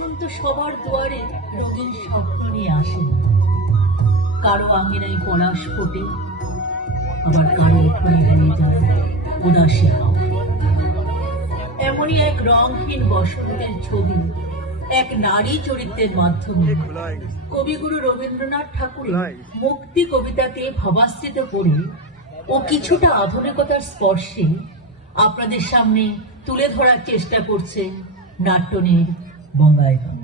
বসন্ত সবার দুয়ারে রঙিন স্বপ্ন নিয়ে আসে। কারো আঙিনায় পলাশ ফোটে, আবার কারো ওখানে হয়ে যায় উদাসী হাওয়া। এমনই এক রংহীন বসন্তের ছবি এক নারী চরিত্রের মাধ্যমে কবিগুরু রবীন্দ্রনাথ ঠাকুরের মুক্তি কবিতাকে ভাবাশ্রিত করে ও কিছুটা আধুনিকতার স্পর্শে আপনাদের সামনে তুলে ধরার চেষ্টা করছে নাট্যনীর বঙ্গায় গান।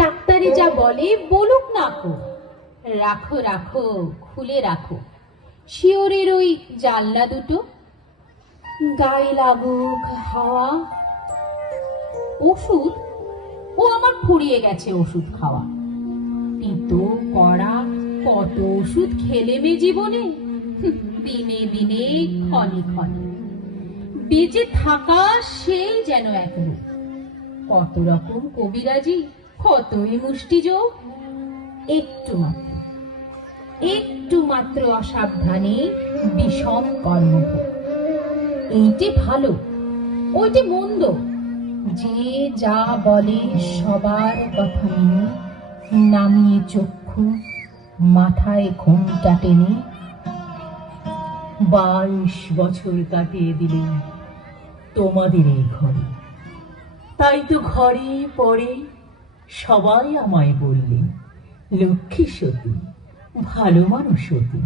ডাক্তারে যা বলে বলুক না কো, রাখো রাখো খুলে রাখো শিওরের ওই জানলা দুটো, গায়ে লাগুক হাওয়া। ওষুধ ও আমার ফুরিয়ে গেছে ওষুধ খাওয়া। তিতো কড়া কত ওষুধ খেলে মে জীবনে, দিনে দিনে ক্ষণে ক্ষণে বেঁচে থাকা সেই যেন এক রূপ। কত রকম কবিরাজি, কতই মুষ্টিযোগ। একটু মাত্র অসাবধানে বিষম কর্মভোগ। এইটি ভালো ওইটি মন্দ, যে যা বলে সবার কথা মেনে নামিয়ে চক্ষু মাথায় ঘোমটা টেনে 22 বছর কাটিয়ে দিলেন তোমাদের এই ঘরে। তাই তো ঘরে পরে সবাই আমায় বললেন লক্ষ্মী সতী, ভালো মানুষ সতী।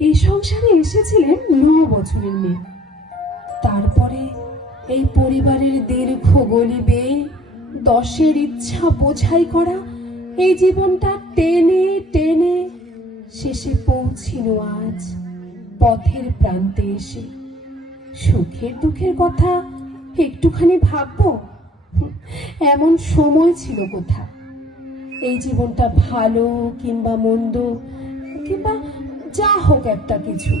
এই সংসারে এসেছিলেন 9 বছরের মেয়ে। তারপরে এই পরিবারের দীর্ঘ গলি বেয়ে 10-এর ইচ্ছা বোঝাই করা এই জীবনটা টেনে টেনে শেষে পৌঁছিল আজ পথের প্রান্তে এসে। সুখের দুঃখের কথা একটুখানি ভাববো, এমন সময় ছিল কোথা। এই জীবনটা ভালো কিংবা মন্দ কিংবা যা হোক একটা কিছু,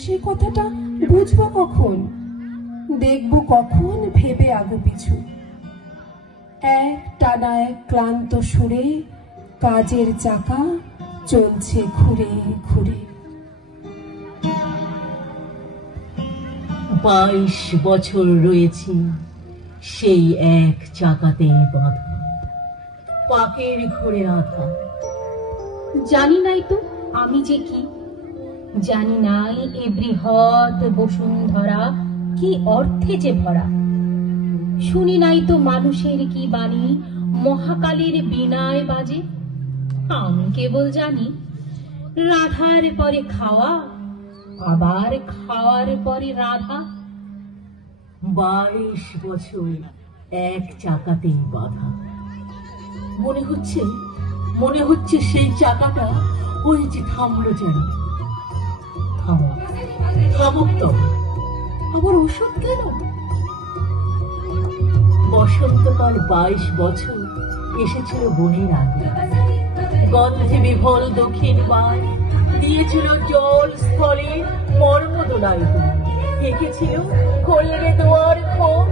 সে কথাটা বুঝবো কখন, দেখবো কখন ভেবে আগু পিছু। এক টানা এক ক্লান্ত সুরে কাজের চাকা চলছে ঘুরে ঘুরে। 22 বছর রয়েছি সেই এক চাকাতেই বাঁধা, পাকের ঘুরে আধা। জানি নাই তো আমি যে কি, জানি নাই এ বৃহৎ বসুন্ধরা কি অর্থে যে ভরা। শুনি নাই তো মানুষের কি বাণী মহাকালের বীণায় বাজে। আমি কেবল জানি রাধার পরে খাওয়া, আবার খাওয়ার পরে রাধা। 22 বছর এক চাকাতেই বাঁধা। মনে হচ্ছে সেই চাকাটা ওই যে থামলো যেন। থামুক তবে, আবার ওষুধ কেন? বসন্তকাল 22 বছর এসেছিল বনের আগে। গন্ধে বিভোল দক্ষিণ বাই দিয়েছিল জল স্থলে মর্মদোলায়। এঁকেছিল খোলরে দুয়ার খোল।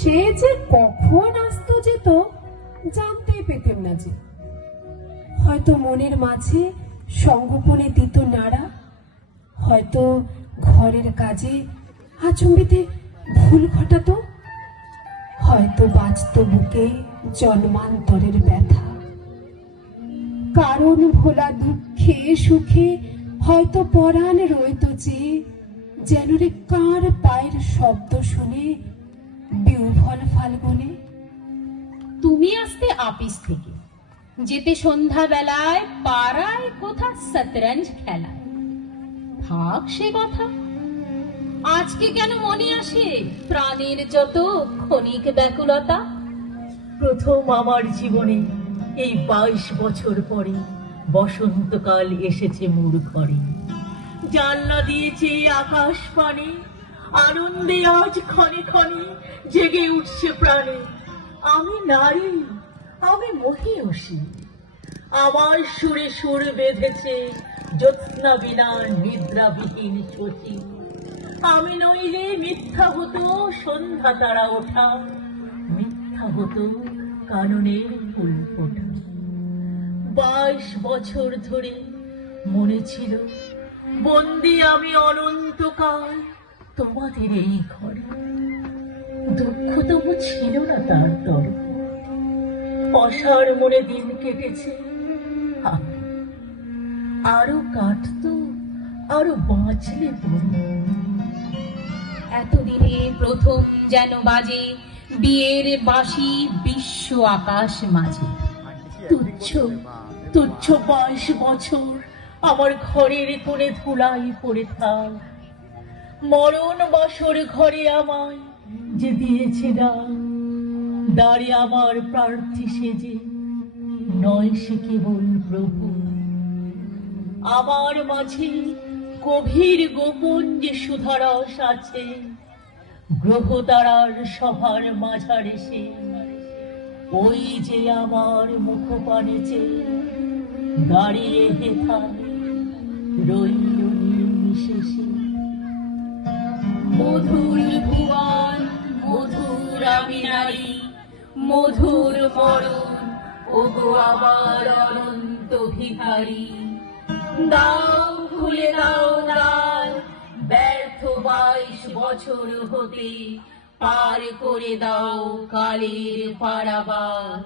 সে যে কখন আসতো যেত জানতেই পেতেন না যে। হয়তো মনের মাঝে সঙ্গোপনে দিত নাড়া, হয়তো ঘরের কাজে আচম্বিতে ভুল ঘটাতো, হয়তো বাঁচত বুকে জন্মান্তরের ব্যথা। কারণ ভোলা দুঃখে সুখে হয়তো পরাণ রইত চেয়ে যেন রে কার পায়ের শব্দ শুনে বিউফল ফাল্গুনে। তুমি আসতে আপিস থেকে, যেতে সন্ধ্যা বেলায় পাড়ায় কোথা শতরঞ্জ খেলা। থাক সে কথা, আজকে কেন মনে আসে প্রাণের যত ক্ষণিক ব্যাকুলতা। প্রথম আমার জীবনে এই 22 বছর পরে বসন্তকাল এসেছে মোর ঘরে। জানলা দিয়েছে আকাশ পানে, আনন্দে আজ ক্ষণে ক্ষণে জেগে উঠছে প্রাণে। আমি নারী, আমি মহিয়সী, আমার সুরে সুর বেঁধেছে জ্যোৎস্না বিনা নিদ্রাবিহীন শচী। আমি নইলে মিথ্যা হতো সন্ধ্যা তারা ওঠা, মিথ্যা হতো কাননের ফুল ফোটা। 22 বছর ধরে মনে ছিল বন্দি আমি অনন্তকাল তোমাদের এই ঘরে। দুঃখ তবু ছিল না তার তরে, অসার মনে দিন কেটেছে। আরো কাটতো, আরো বাঁচলে পরে। এতদিনে প্রথম যেন বাজে বিয়ের বাঁশি বিশ্ব আকাশ মাঝে। তুচ্ছ তুচ্ছ 22 বছর আমার ঘরের কোণে ধুলাই পড়ে থাক। মরণ বাসর ঘরে আমায় যে দিয়েছে ডাক, দ্বারে আমার প্রার্থী সেজে নয় সে কেবল প্রভু। আমার মাঝে গভীর গোপন যে সুধারস আছে, গ্রহ তারার সভার মাঝারে সে ওই যে আমার মুখ পানে চেয়ে দাঁড়িয়ে হেথায় রইল নির্বিশেষে। মধুর ভুবন মধুর আমি নারী, মধুর মরণ ওগো আমার অনন্ত ভিখারি। দাও খুলে দাও দ্বার, ব্যর্থ 22 বছর হতে পার করে দাও কালের পারাবার।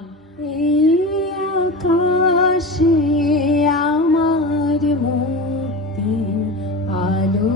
এই আকাশে আমার মুক্তি আলো